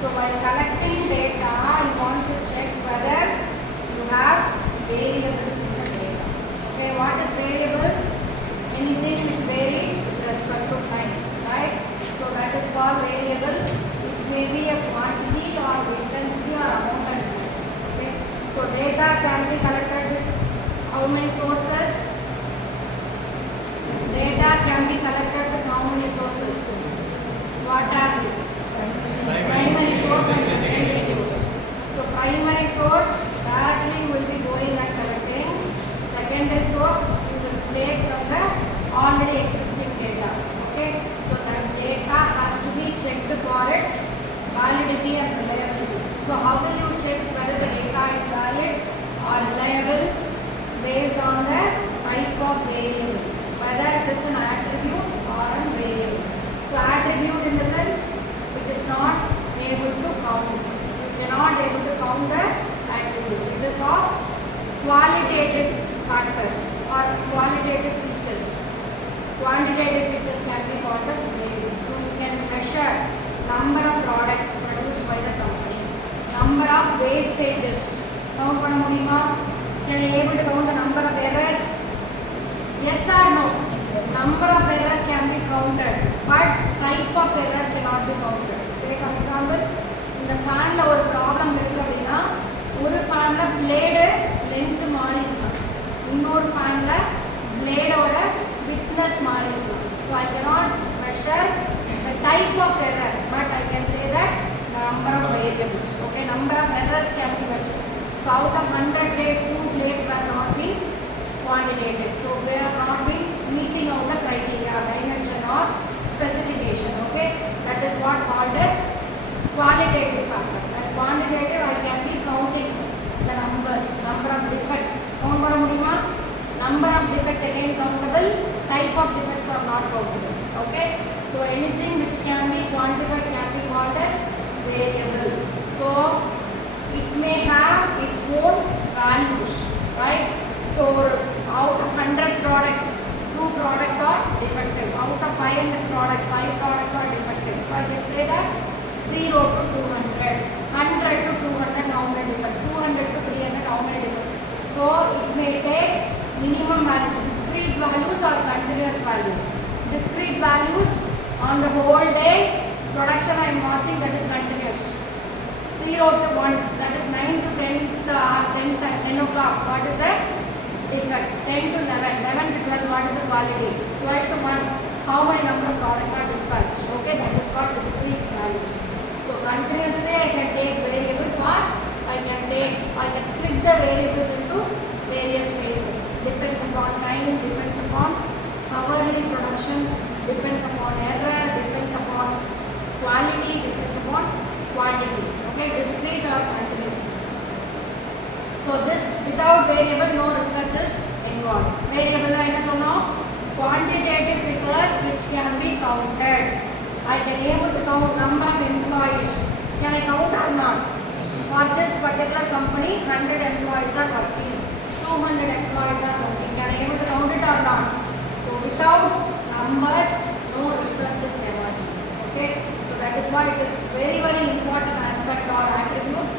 So while collecting data, you want to check whether you have variables in the data. Okay, what is variable? Anything which varies with respect to time, right? So that is called variable. It may be a quantity or intensity or amount of units. Okay, so data can be collected with how many sources? Data can be collected with how many sources? What are they? Primary source and secondary source. So primary source directly will be going and collecting. Secondary source you will take from the already existing data. Okay. So that data has to be checked for its validity and reliability. So how will you check whether the data is valid or reliable? Based on the type of variable, whether it is an attribute or a variable. So attribute in the sense which is not able to count. You cannot able to count the attributes. It is of qualitative factors or qualitative features. Quantitative features can be called as variables. So you can measure number of products produced by the company, number of wastages. Count பண்ண முடியுமா? Can I able to count the number of errors? Yes or no? Number of error can be counted, but type of error cannot be counted. Say for example, இந்த ஃபேன்ல ஒரு problem இருக்கு அப்படின்னா ஒரு ஃபேன்ல blade length மாறி இருக்கும், இன்னொரு ஃபேன்ல பிளேடோட thickness மாறி இருக்கும். So I cannot measure the type of error, but I can say that the number of variables. Okay, number of errors can be measured. So out of 100 plates, 2 plates were not being quantitative. So they are not been meeting out the criteria, dimension or specification. Okay, that is what called as qualitative factors. And quantitative, I can be counting the numbers, number of defects. Count பண்ண முடியுமா? Number of defects again countable, type of defects are not countable. Okay, so anything which can be quantified can be called as variable. So it may have its own values, right? So out of 100 products, 2 products are defective. Out of 500 products, 5 products are defective. So I can say that 0 to 200, 100 to 200 how many defects, 200 to 300 how many defects. So it may take minimum values, discrete values or continuous values. Discrete values on the whole day production I am watching, that is continuous. 0 to 1, that is 9 to 10 o'clock, what is the defect? 10 to 11, 11 to 12, what is the quality? 12 to 1, how many number of products are dispatched? Okay, that is called discrete values. So continuously I can take variables, or I can split the variables into various phases. Depends upon time, depends upon hourly production, depends upon error, depends upon quality, depends upon quantity. Okay, discrete or continuous. So this without variable no research is involved. Variable la enna sonnom? Quantitative figures which can be counted. I can able to count number of employees. Can I count or not? For this particular company, 100 employees are working, 200 employees are working. Can I able to count it or not? So without numbers, no research is emerging. Okay, so that is why it is very very important aspect or attribute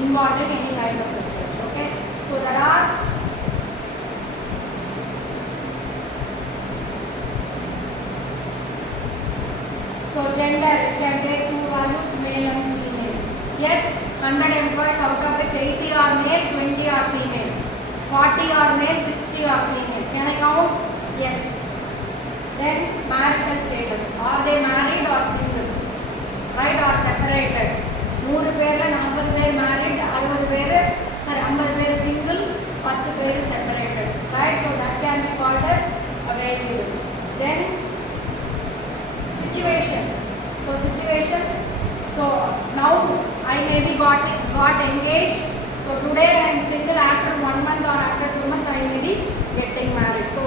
involved in any kind of research. Okay, so there are so gender, it can take 2 values, male and female. Yes, 100 employees, out of which 80 are male, 20 are female, 40 are male, 60 are female. Can I count? Yes. Then marital status, are they married or single, right, or separated? 100 பேர்ல 40 பேர் married, 60 பேர் sorry 50 பேர் single, 10 பேர் separated, right? So that can be called as a variable. Then situation. So situation, so now I may be got engaged. So today I am single, after 1 month or after 2 months I may be getting married. So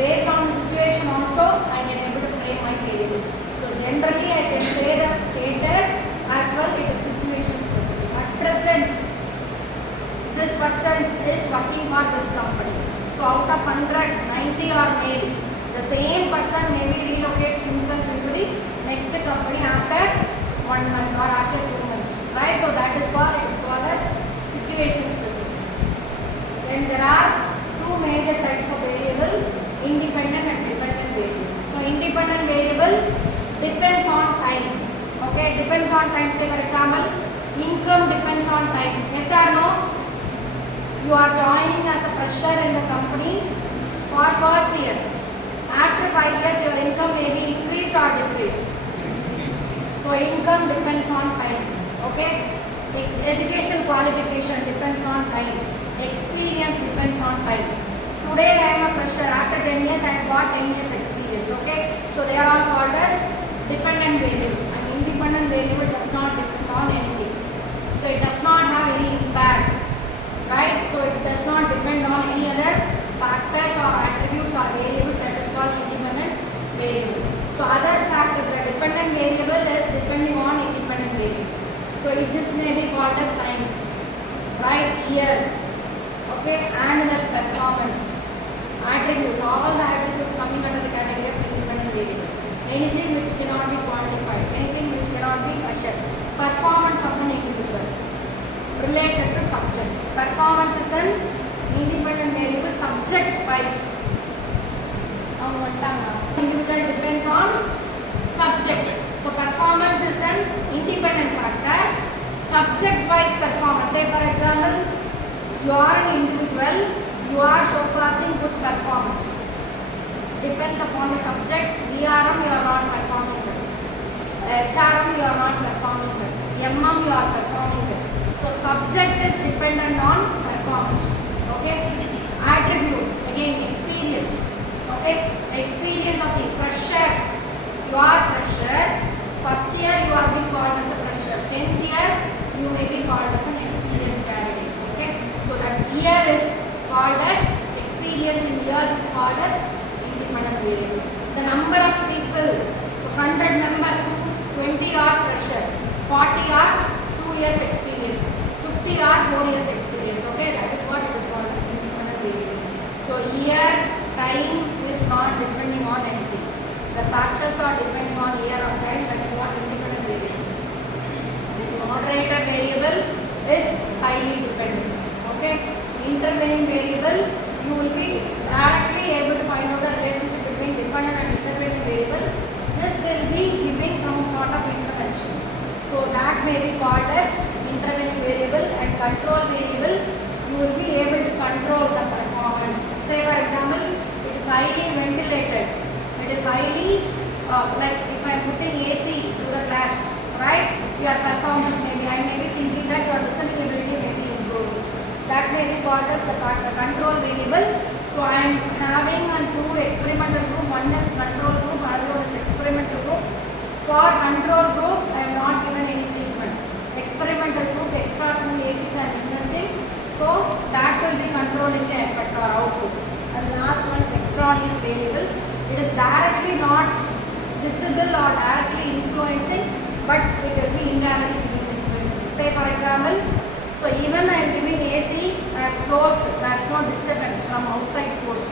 based on the situation also I can able to frame my variable. So generally I can say the status as well, it is situation specific. At present this person is working for this company. So out of 100, 90 are male. The same person may be relocate himself into the next company after 1 month or after 2 months. variable depends on time. Okay, depends on time. Say for example, income depends on time. Yes or no? You are joining as a fresher in the company for first year. After 5 years, your income may be increased or decreased. So income depends on time. Okay. Education qualification depends on time. Experience depends on time. Today I am a fresher. After 10 years, I have got 10 years experience. Okay. So they are all called as dependent variable. An independent variable does not depend on anything. So it does not have any impact. Right? So it does not depend on any other factors or attributes or variables, that is called independent variable. So other factors, the dependent variable is depending on independent variable. So this may be called as time, right? Year, okay? Annual performance, attributes, all the attributes coming under the category of independent variable. Anything which cannot be quantified, anything which cannot be measured. Performance of an individual related to subject. Performance is an independent variable subject wise. Individual depends on subject. So performance is an independent factor. Subject wise performance. Say for example, you are an individual, you are showcasing good performance. Depends upon the subject. DRM you are not performing well. HRM you are not performing well. MM you are performing well. So subject is dependent on performance. Okay. Attribute, again experience. Okay. Experience of the fresher. You are fresher. First year you are being called as a fresher. 10th year you may be called as an experienced candidate. Okay. So that year is called as experience, in years is called as independent variable. The number of people, 100 members, 20 are fresher, 40 are 2 years experience, 50 are 4 years experience. Okay, that is what it is called as independent variable. So year, time is not depending on anything. The factors are depending on year or time. That is what independent variable. The moderator variable is highly dependent. Okay, intervening variable, you will be directly able to find out the relationship between dependent and intervening variable. This will be giving some sort of intervention. So that may be called as intervening variable. And control variable, you will be able to control the performance. Say for example, it is highly ventilated. It is highly like if I am putting AC to the class, right? Your performance may be, I may be thinking that your listening ability may be improved. That may be called as the control variable. So I am having two experimental group. One is control group, another one is experimental group. For control group, I am not given any treatment. Experimental group, extra 2 ACs I am investing. So that will be controlling the effect or output. And the last one is extraneous variable. It is directly not visible or directly influencing, but it will be indirectly influencing. Say for example, so even I am giving AC, I have closed, there is no disturbance from outside force.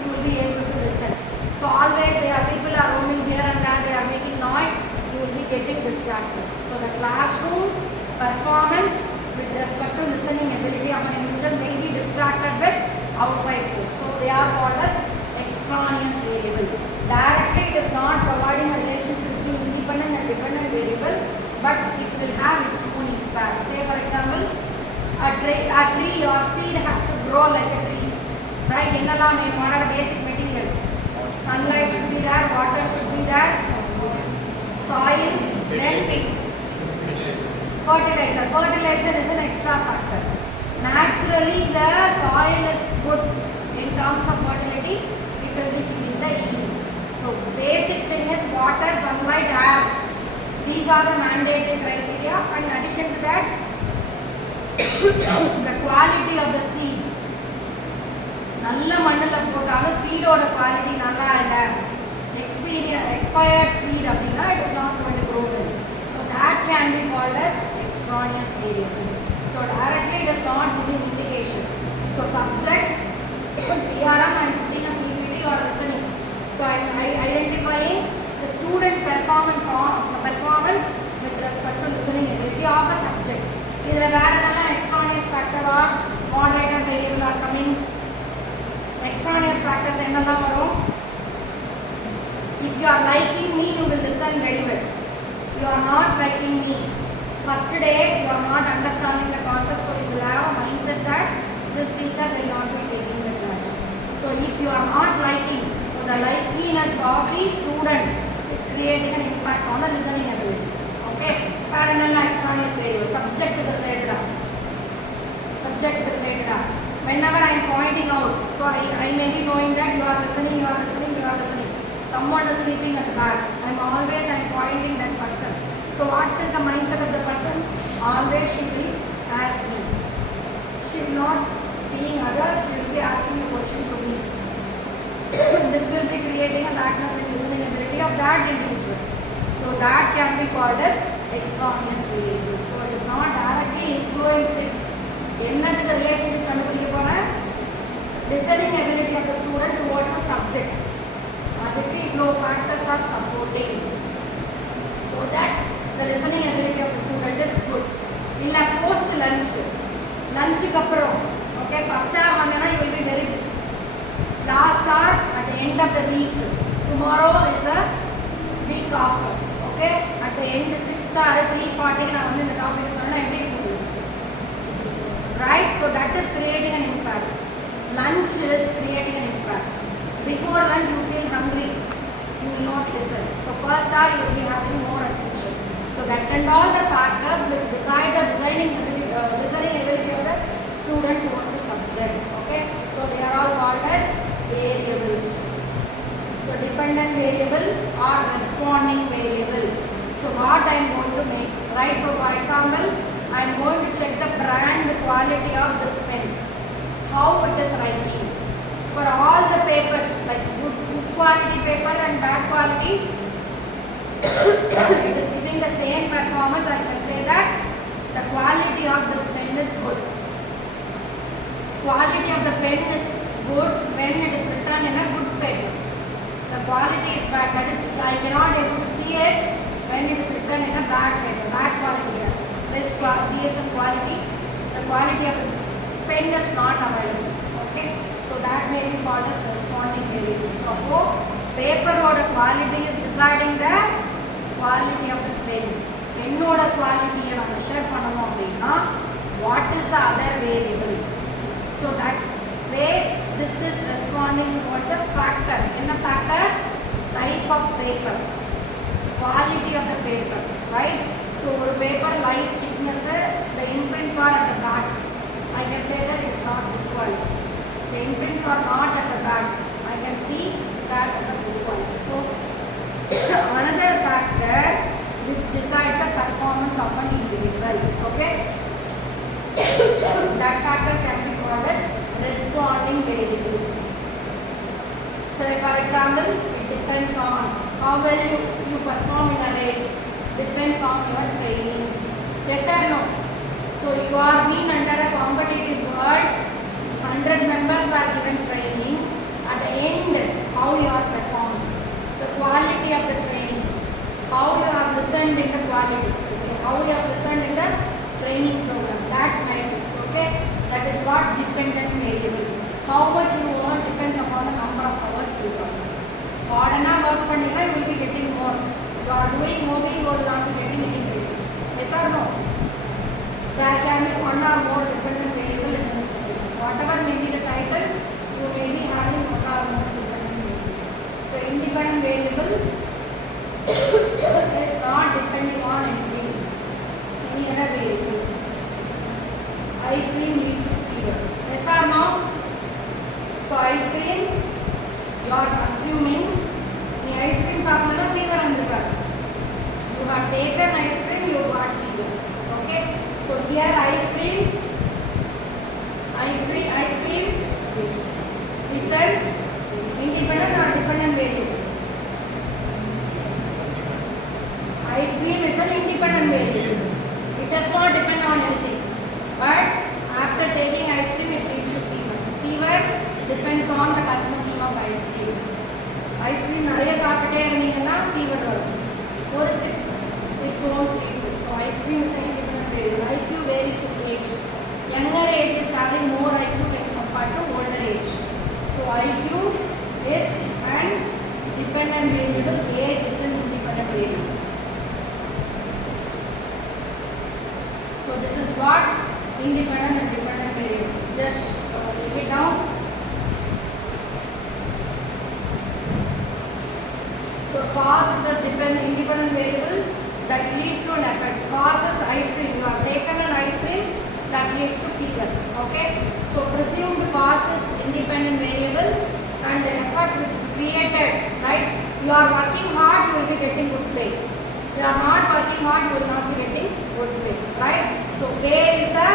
You will be able to listen. So always people are roaming here and there, they are making noise, you will be getting distracted. So the classroom performance with respect to listening ability of an individual may be distracted with outside force. So they are called as extraneous variable. Directly it is not providing a relationship between independent and dependent variable, but it will have its own impact. Say for example, a tree or seed has to grow like a tree, right? What are the basic materials? Sunlight should be there, water should be there, soil, then fertilizer. Fertilizer is an extra factor. Naturally the soil is good in terms of fertility, it will be giving the yield. So basic thing is water, sunlight, air. These are the mandated criteria, and in addition to that, the quality of the seed. நல்ல மண்ணில் போட்டாலும் சீடோட quality நல்லா இல்லை, expired seed அப்படின்னா it is not going to grow well. So that can be called as extraneous variable. So directly it is not giving indication. So subject, DRM, I am putting a PPT or listening. So I am identifying the student performance with respect to listening ability of a subject. Is there extraneous factor or moderator variable are coming? Extraneous factors என்னெல்லாம் வரும்? If you are liking me, you you are not liking me. First day, you are not understanding the concept, so you will have a mindset that this teacher will not be taking the class. So if you are not liking, so the likiness of the student is creating an impact on the listening ability. Okay, parallel and extraneous variable, subject related. Subject related. Whenever I am pointing out, so I may be knowing that you are listening, you are listening, you are listening. Someone is sleeping at the back. I am pointing that person. So what is the mindset of the person? Always she will ask me. She will not seeing others, she will be asking a question to me. This will be creating a lackness in listening ability of that individual. So that can be called as extraneous variable. So it is not directly influencing. What is the relationship between listening ability of the student towards a subject? No factors are supporting. So that the listening ability of the student is good. In a post lunch kapro, okay, first hour you will be very busy. Last hour at the end of the week. Tomorrow is a week off. Okay, at the end 6th hour 3:40 na only the topic is on right? So that is creating an impact. Lunch is creating an impact. Before lunch you feel hungry, you will not listen. So first hour you will be having more attention. So that and all the factors which decide the listening ability of the student towards a subject. Okay, so they are all called as variables. So dependent variable or responding variable. So what I am going to make, right? So for example, I am going to check the brand quality of this pen, how it is writing. For all the papers, like good quality paper and bad quality, it is giving the same performance. I can say that the quality of this pen is good. Quality of the pen is good when it is written in a good paper. The quality is bad, that is I cannot able to see it when it is written in a bad paper, bad quality. This GSM quality, the quality of the pen is not available. Okay, so that may be called as responding variable. So paper order quality is deciding the quality of the pen. Pen order quality and measure what is the other variable? So that way this is responding towards a factor. In a factor, type of paper, quality of the paper, right? So paper light thickness, the imprints are at the back. I can say that it is not equal. The imprints are not at the back. I can see that is not equal. So another factor which decides the performance of an individual. Okay, that factor can be called as responding variable. So for example, it depends on how well you perform in a race. Depends on your training. Yes or no? So you are being under a competitive world. 100 members were given training. At the end, how you are performing, the quality of the training, how you have listened in the quality, how you have listened in the training program. That matters. Okay, that is what dependent variable. How much you earn depends upon the number of hours you work. Hard enough work panninga, you will be getting more. You are doing movie, you will not be getting any benefit. Yes or no? There can be one or more dependent variable in this. Whatever may be the title, you may be having one or more dependent variable. So independent variable is not depending on anything, any other variable. Ice cream leads to fever. Yes or no? So ice cream, you are consuming. The ice cream saapna fever andukar. You have taken ice cream, you got fever. Okay. So here ice cream is an independent or dependent variable. Ice cream is an independent variable. It does not depend on anything. But after taking ice cream, it leads to fever. Fever depends on the consumption of ice cream. Ice cream நிறைய சாப்பிட்டே இருந்தீங்கன்னா fever வரும். ஒரு sip it won't lead to. So ice cream is an independent variable. IQ varies with age. Younger age is having more IQ when compared to older age. So IQ is an dependent variable. Age is an independent variable. independent and dependent variable. Just write it down. So cause is a independent variable that leads to an effect. Cause is ice cream. You have taken an ice cream that leads to fever. Okay. So presumed cause is independent variable and the effect which is created. Right. You are working hard, you will be getting good pay. You are not working hard, you will not be getting good pay. Right. So A is a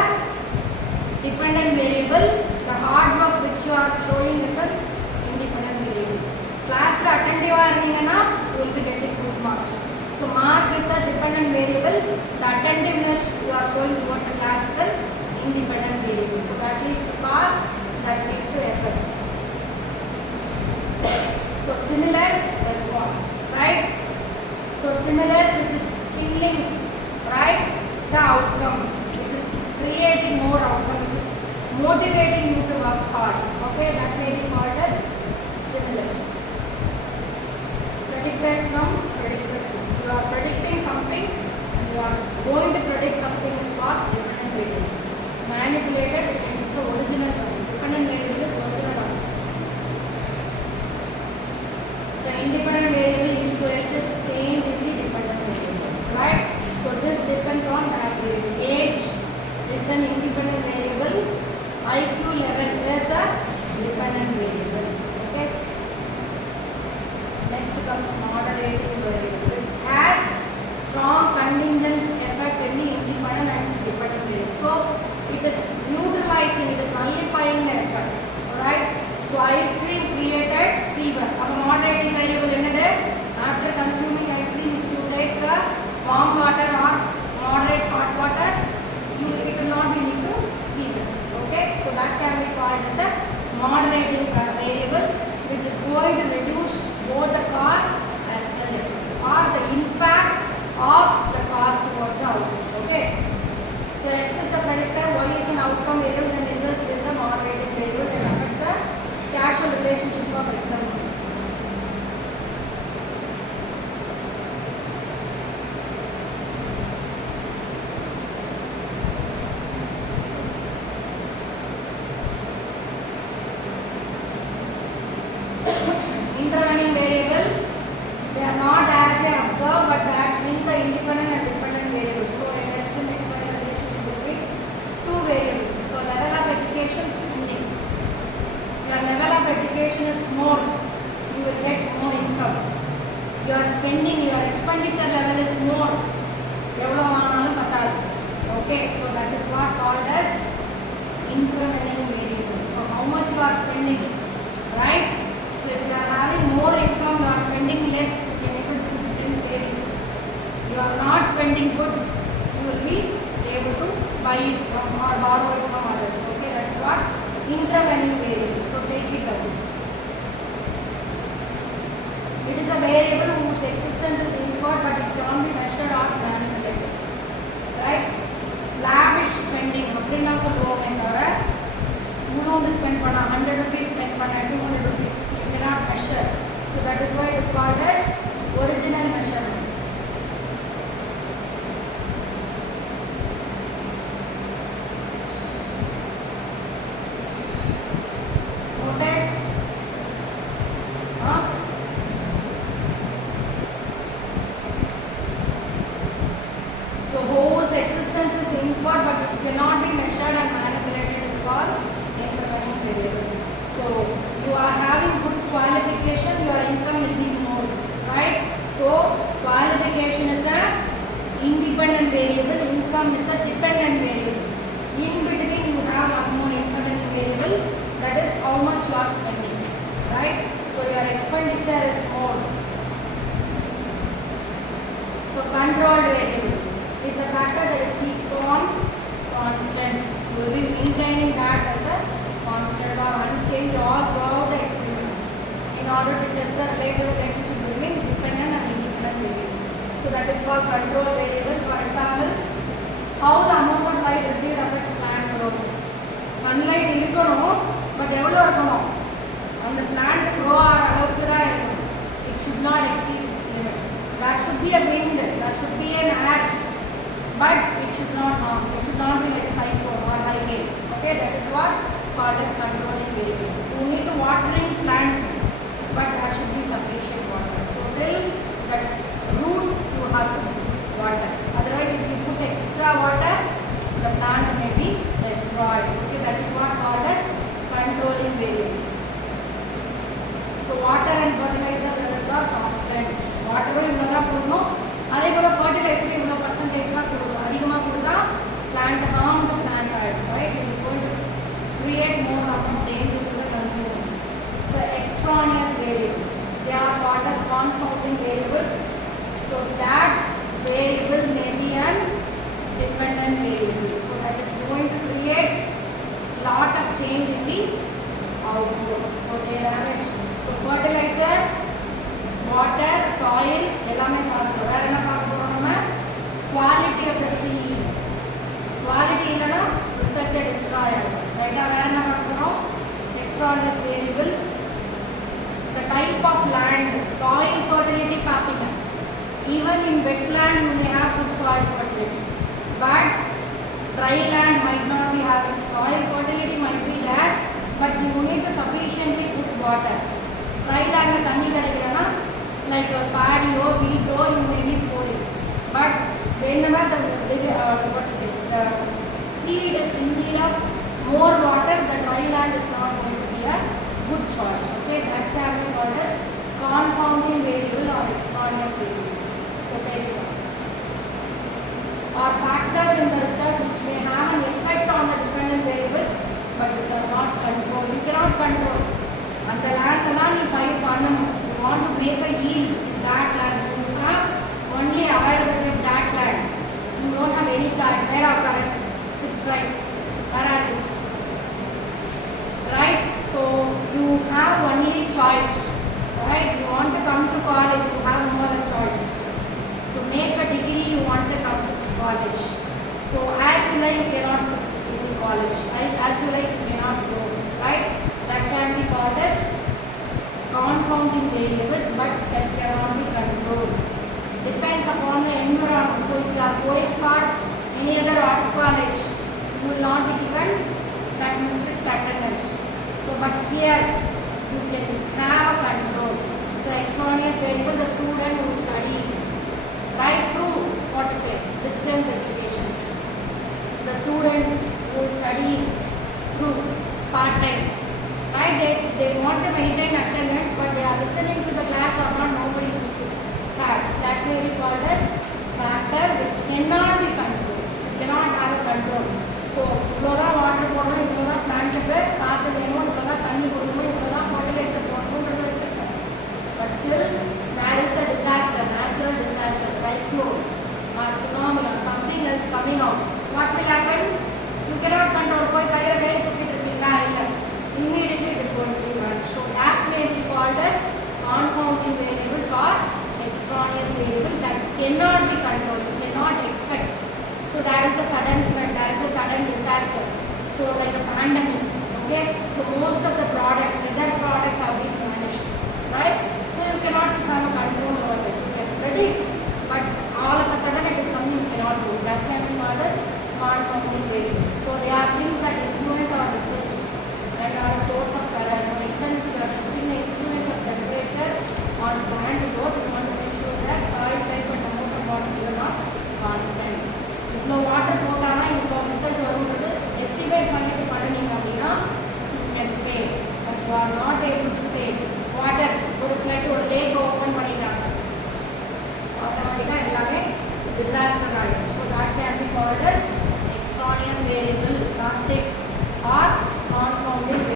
dependent variable. The hard work which you are showing is an independent variable. Class attentive you will be getting good marks. So mark is a dependent variable. The attentiveness you are showing towards the class is an independent variable. So that leads to cause, that leads to effect. So stimulus, response, right? So stimulus which is killing, right? The outcome which is creating more outcome, which is motivating you to work hard. Okay, that may be called as stimulus. Predicted from, predicted to. You are predicting something and you are going to predict something is what? Dependent variable. Manipulated is the original one. Dependent variable is original one. So independent variable influences change in the dependent variable. Right? So this depends on that variable. Age is an independent variable. IQ level is a dependent variable. Okay? Next comes moderating variable, which has strong contingent effect in the independent and dependent variable. So it is neutralizing, it is nullifying the effect. Alright? So ice cream created fever. Our moderating variable in after consuming ice cream, if you take warm water or moderate hot water, it will not be lead to fever. Okay? So that can be called as a moderating variable, which is going to reduce both the cause as well as or the impact of the cause towards the outcome. Okay. So X is the predictor, Y is an outcome variable, then result is a moderating variable that affects the causal relationship of result. Intervening variable, they are not directly observed but that link the independent and dependent variables. So I mentioned the relationship between two variables. So level of education, spending. Your level of education is more, you will get more income. Your spending, your expenditure level is more. Okay, so that is what called as intervening variable. So how much you are spending, right? So if you are having more income, you are spending less, you can able to put in savings. You are not spending good, you will be able to buy it from or borrow it from others. Okay, that is what intervening variable. So take it away. It is a variable whose existence is inferred but it cannot be measured or manipulated. Right? Lavish spending. அப்படின்னா சொல்லுவோமே தவிர மூணு spend பண்ண 100 rupees spend பண்ண 200 rupees you cannot measure. So that is why it is called as original measurement. Noted? So whose existence is inferred but it cannot be measured and manipulated is called intervening variable. So you are having good qualification, your income will be more, right? So qualification is a independent variable, income is a dependent variable. In between you have one more intervening variable, that is how much you are spending, right? So your expenditure is more. So controlled variable is a factor that is keep on constant. You will be maintaining that as a constant or unchanged all throughout the experiment in order to test the relative relationship between dependent and independent variable. So that is called control variable. For example, how the amount of light received affects plant growth. Sunlight இருக்கணும் but எவ்வளவு இருக்கணும் அந்த plant grow ஆற அளவுக்கு தான் இருக்கணும். It should not exceed its limit. There should be a wind, there should be an air, but it should not be like a cyclone or change in the output. So they damage. So fertilizer, water, soil, எல்லாமே பார்க்கணும். வேற என்ன பார்க்க போறோம் நம்ம? Quality of the seed. Quality இல்லனா research destroy ஆகும். ரைட்டா? வேற என்ன பார்க்க போறோம்? Extraneous variable. The type of land, soil fertility பார்ப்பீங்க. Even in wetland you may have good soil fertility, but dry land might not be having soil fertility might be there, but you need to sufficiently put water. Dry land தண்ணி கிடைக்கலனா like a paddy or wheat or you may be pouring, but whenever the seed is in need of more water, the dry land is not going to be a good choice. Okay, that can be called as confounding variable or extraneous variable. So take it or factors in the research which may have an effect on the dependent variables but which are not controlled. You cannot control. And the land தான் நீ பயிர் பண்ணணும். You want to make a yield in that land. You have only availability of that land. You don't have any choice. There are correct. It's right. Where are you? Right? So you have only choice. Right? You want to come to college, you have no other choice. To make a degree, you want to come to college. So as you like, you cannot sit in college. As you like, you cannot go. Right? That can be called as confounding variables, but that cannot be controlled. Depends upon the environment. So if you are going for any other arts college, you will not be given that strict attendance. So but here you can have control. So extraneous variable, the student who is studying right through what to say distance education. The student who is studying through part time. Right? They want to maintain attendance, but they are listening to the class or not. Nobody used to have. That may be called as factor which cannot be controlled. You cannot have a control. So இவ்வளோதான் water போடணும், இவ்வளோதான் பிளான்ட்டுக்கு காற்று வேணும், இவ்வளோதான் தண்ணி கொடுக்கணும், இவ்வளோதான் fertiliser போடணுன்றது வச்சுருக்கேன். But still there is a disaster, natural disaster, cyclone or tsunami or something else coming out. What will happen? You cannot control. போய் பயிரை கையில் தூக்கிட்டு இருப்பீங்களா? இல்லை. Immediately it is going to be run. So that may be called as confounding variables or extraneous variable that cannot be controlled. You cannot expect. So there is a sudden threat, there is a sudden disaster. So like a pandemic. Okay. So most of the products, other products have been vanished. Right? So you cannot have a control over it. You can predict, but all of a sudden it is something you cannot do. That can be called as confounding variables. So they are things that influence our research and are a source of error. For example, we are testing the influence of temperature on plant growth. We want to make sure that soil type and amount of water is not constant. இவ்வளோ water போட்டால் இவ்வளோ result வரும்ன்றது estimate பண்ணிட்டு பண்ணினீங்க அப்படின்னா you can say, but you are not able to say water ஒரு flood ஒரு lakh open